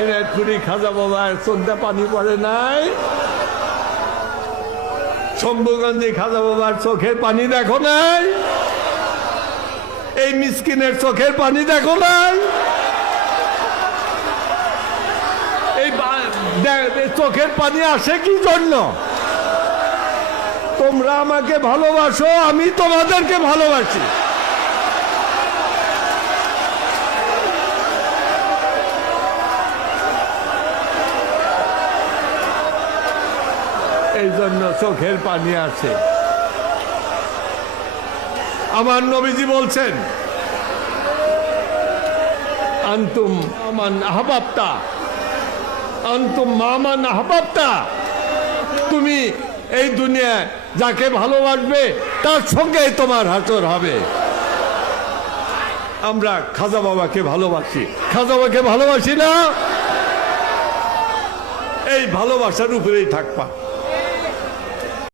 এনায়তপুরি খাজা বাবার চোখটা পানি পড়ে নাই? শম্ভুগঞ্জে খাজা বাবার চোখের পানি দেখো নাই? এই মিসকিনের চোখের পানি দেখো নাই? এই চোখের পানি আসে কি জন্য? তোমরা আমাকে ভালোবাসো, আমি তোমাদেরকে ভালোবাসি। এই জন্য চোখের পানি আসে। আমার নবীজি বলছেন, আনতুম আমান আহবাবতা, আনতুম মামান আহবাবতা, তুমি এই দুনিয়ায় যাকে ভালোবাসবে তার সঙ্গেই তোমার হাসর হবে। আমরা খাজা বাবাকে ভালোবাসি, খাজা বাবাকে ভালোবাসি না? এই ভালোবাসার উপরেই থাকবা।